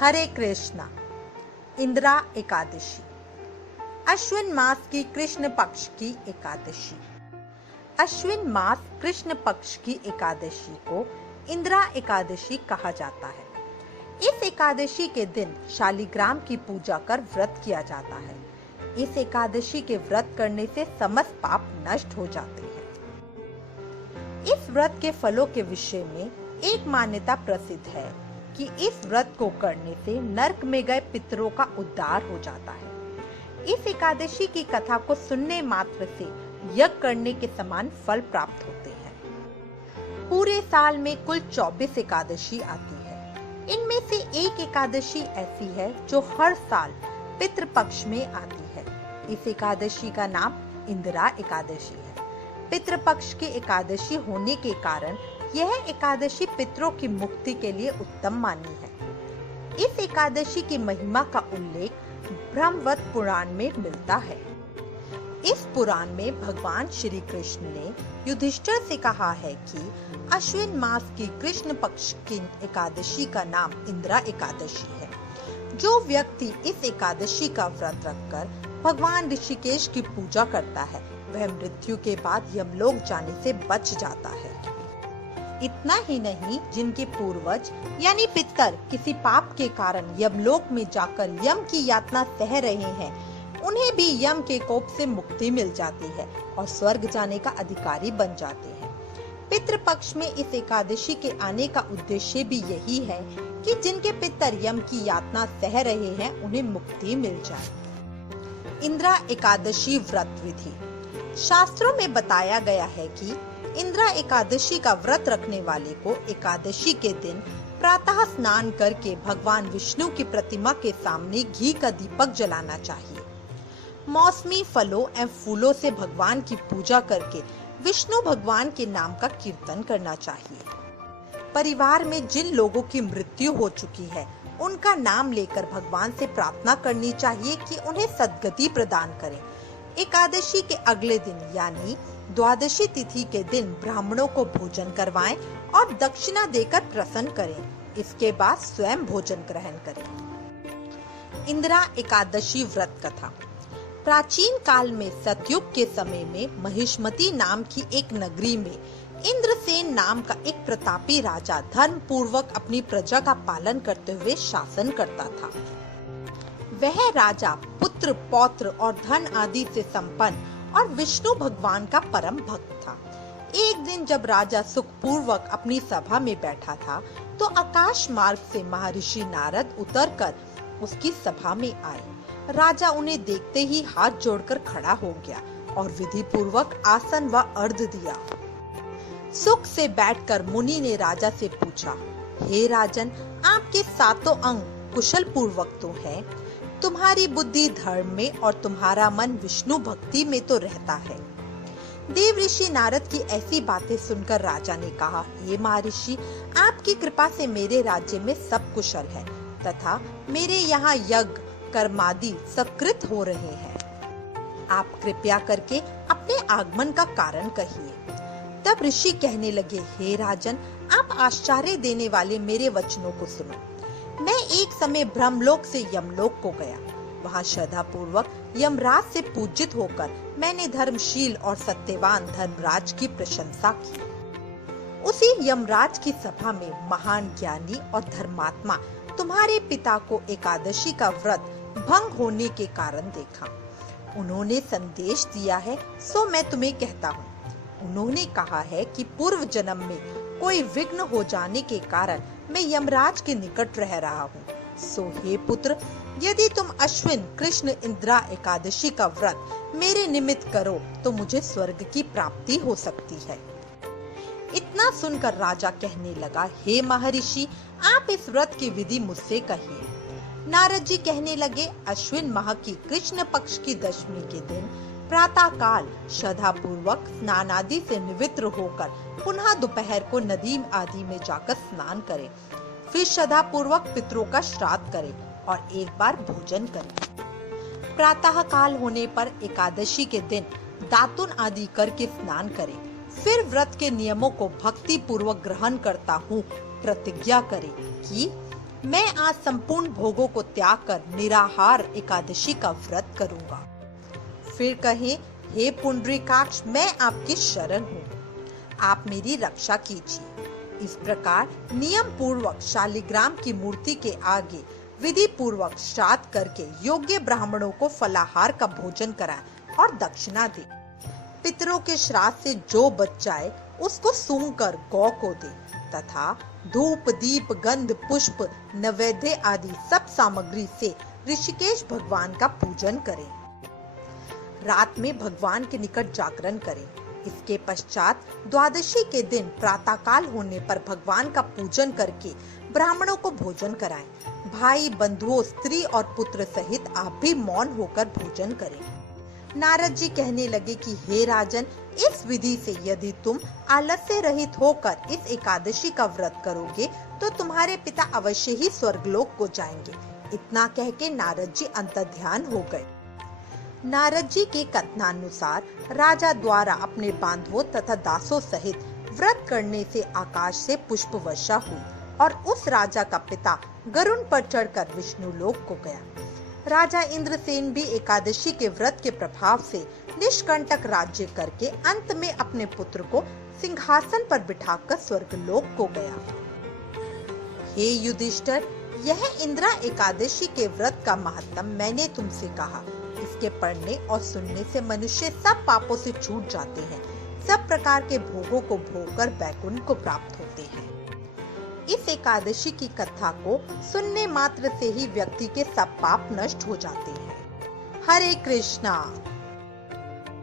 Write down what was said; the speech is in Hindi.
हरे कृष्णा। इंदिरा एकादशी, अश्विन मास की कृष्ण पक्ष की एकादशी। अश्विन मास कृष्ण पक्ष की एकादशी को इंदिरा एकादशी कहा जाता है। इस एकादशी के दिन शालिग्राम की पूजा कर व्रत किया जाता है। इस एकादशी के व्रत करने से समस्त पाप नष्ट हो जाते हैं। इस व्रत के फलों के विषय में एक मान्यता प्रसिद्ध है कि इस व्रत को करने से नरक में गए पितरों का उद्धार हो जाता है। इस एकादशी की कथा को सुनने मात्र से यज्ञ करने के समान फल प्राप्त होते हैं। पूरे साल में कुल 24 एकादशी आती है। इनमें से एक एकादशी ऐसी है जो हर साल पितृपक्ष में आती है। इस एकादशी का नाम इंदिरा एकादशी है। पितृपक्ष की एकादशी होने के कारण यह एकादशी पितरों की मुक्ति के लिए उत्तम मानी है। इस एकादशी की महिमा का उल्लेख ब्रह्मवत पुराण में मिलता है। इस पुराण में भगवान श्री कृष्ण ने युधिष्ठिर से कहा है कि अश्विन मास की कृष्ण पक्ष की एकादशी का नाम इंदिरा एकादशी है। जो व्यक्ति इस एकादशी का व्रत रखकर भगवान ऋषिकेश की पूजा करता है, वह मृत्यु के बाद यमलोक जाने से बच जाता है। इतना ही नहीं, जिनके पूर्वज यानी पितर किसी पाप के कारण यमलोक में जाकर यम की यातना सह रहे हैं, उन्हें भी यम के कोप से मुक्ति मिल जाती है और स्वर्ग जाने का अधिकारी बन जाते हैं। पितृपक्ष में इस एकादशी के आने का उद्देश्य भी यही है कि जिनके पितर यम की यातना सह रहे हैं, उन्हें मुक्ति मिल जाए। इंदिरा एकादशी व्रत विधि। शास्त्रों में बताया गया है कि इंदिरा एकादशी का व्रत रखने वाले को एकादशी के दिन प्रातः स्नान करके भगवान विष्णु की प्रतिमा के सामने घी का दीपक जलाना चाहिए। मौसमी फलों एवं फूलों से भगवान की पूजा करके विष्णु भगवान के नाम का कीर्तन करना चाहिए। परिवार में जिन लोगों की मृत्यु हो चुकी है, उनका नाम लेकर भगवान से प्रार्थना करनी चाहिए कि उन्हें सद्गति प्रदान करें। एकादशी के अगले दिन यानी द्वादशी तिथि के दिन ब्राह्मणों को भोजन करवाएं और दक्षिणा देकर प्रसन्न करें। इसके बाद स्वयं भोजन ग्रहण करें। इंदिरा एकादशी व्रत कथा। प्राचीन काल में सतयुग के समय में महिष्मती नाम की एक नगरी में इंद्रसेन नाम का एक प्रतापी राजा धर्म पूर्वक अपनी प्रजा का पालन करते हुए शासन करता था। वह राजा पुत्र, पौत्र और धन आदि से संपन्न और विष्णु भगवान का परम भक्त था। एक दिन जब राजा सुखपूर्वक अपनी सभा में बैठा था, तो आकाश मार्ग से महर्षि नारद उतरकर उसकी सभा में आए। राजा उन्हें देखते ही हाथ जोड़कर खड़ा हो गया और विधि पूर्वक आसन व अर्घ्य दिया। सुख से बैठकर मुनि ने राजा से पूछा, हे राजन, आपके सातों अंग कुशल पूर्वक तो है। तुम्हारी बुद्धि धर्म में और तुम्हारा मन विष्णु भक्ति में तो रहता है। देव ऋषि नारद की ऐसी बातें सुनकर राजा ने कहा, हे महर्षि, आपकी कृपा से मेरे राज्य में सब कुशल है तथा मेरे यहाँ यज्ञ कर्मादि सकृत हो रहे हैं। आप कृपया करके अपने आगमन का कारण कहिए। तब ऋषि कहने लगे, हे राजन, आप आश्चर्य देने वाले मेरे वचनों को सुनो। मैं एक समय ब्रह्मलोक से यमलोक को गया। वहाँ श्रद्धा पूर्वक यमराज से पूजित होकर मैंने धर्मशील और सत्यवान धर्मराज की प्रशंसा की। उसी यमराज की सभा में महान ज्ञानी और धर्मात्मा तुम्हारे पिता को एकादशी का व्रत भंग होने के कारण देखा। उन्होंने संदेश दिया है, सो मैं तुम्हें कहता हूँ। उन्होंने कहा है कि पूर्व जन्म में कोई विघ्न हो जाने के कारण मैं यमराज के निकट रह रहा हूँ। सो हे पुत्र, यदि तुम अश्विन कृष्ण इंदिरा एकादशी का व्रत मेरे निमित्त करो तो मुझे स्वर्ग की प्राप्ति हो सकती है। इतना सुनकर राजा कहने लगा, हे महर्षि, आप इस व्रत की विधि मुझसे कहिए। नारद जी कहने लगे, अश्विन माह की कृष्ण पक्ष की दशमी के दिन प्रातः काल श्रद्धा पूर्वक स्नान आदि से निवृत्त होकर पुनः दोपहर को नदी आदि में जाकर स्नान करें। फिर श्रद्धा पूर्वक पितरों का श्राद्ध करें और एक बार भोजन करें। प्रातः काल होने पर एकादशी के दिन दातुन आदि करके स्नान करें। फिर व्रत के नियमों को भक्ति पूर्वक ग्रहण करता हूँ प्रतिज्ञा करें कि मैं आज संपूर्ण भोगों को त्याग कर निराहार एकादशी का व्रत करूंगा। फिर कहें, हे पुंडरीकाक्ष, मैं आपकी शरण हूँ, आप मेरी रक्षा कीजिए। इस प्रकार नियम पूर्वक शालिग्राम की मूर्ति के आगे विधि पूर्वक श्राद्ध करके योग्य ब्राह्मणों को फलाहार का भोजन कराएं और दक्षिणा दे। पितरों के श्राद्ध से जो बच जाए उसको सूंघ कर गौ को दे तथा धूप, दीप, गंध, पुष्प, नैवेद्य आदि सब सामग्री से ऋषिकेश भगवान का पूजन करें। रात में भगवान के निकट जागरण करें। इसके पश्चात द्वादशी के दिन प्रातःकाल होने पर भगवान का पूजन करके ब्राह्मणों को भोजन कराएं। भाई, बंधुओं, स्त्री और पुत्र सहित आप भी मौन होकर भोजन करें। नारद जी कहने लगे कि हे राजन, इस विधि से यदि तुम आलस्य रहित होकर इस एकादशी का व्रत करोगे तो तुम्हारे पिता अवश्य ही स्वर्गलोक को जाएंगे। इतना कह के नारद जी अंतर्ध्यान हो गए। नारद जी के कथनानुसार राजा द्वारा अपने बांधवों तथा दासों सहित व्रत करने से आकाश से पुष्प वर्षा हुई और उस राजा का पिता गरुड़ पर चढ़कर विष्णु लोक को गया। राजा इंद्रसेन भी एकादशी के व्रत के प्रभाव से निष्कंटक राज्य करके अंत में अपने पुत्र को सिंहासन पर बिठाकर स्वर्गलोक को गया। हे युधिष्ठिर, यह इंद्रा एकादशी के व्रत का महत्व मैंने तुमसे कहा। इसके पढ़ने और सुनने से मनुष्य सब पापों से छूट जाते हैं, सब प्रकार के भोगों को भोगकर बैकुंठ को प्राप्त होते हैं। इस एकादशी की कथा को सुनने मात्र से ही व्यक्ति के सब पाप नष्ट हो जाते हैं। हरे कृष्णा।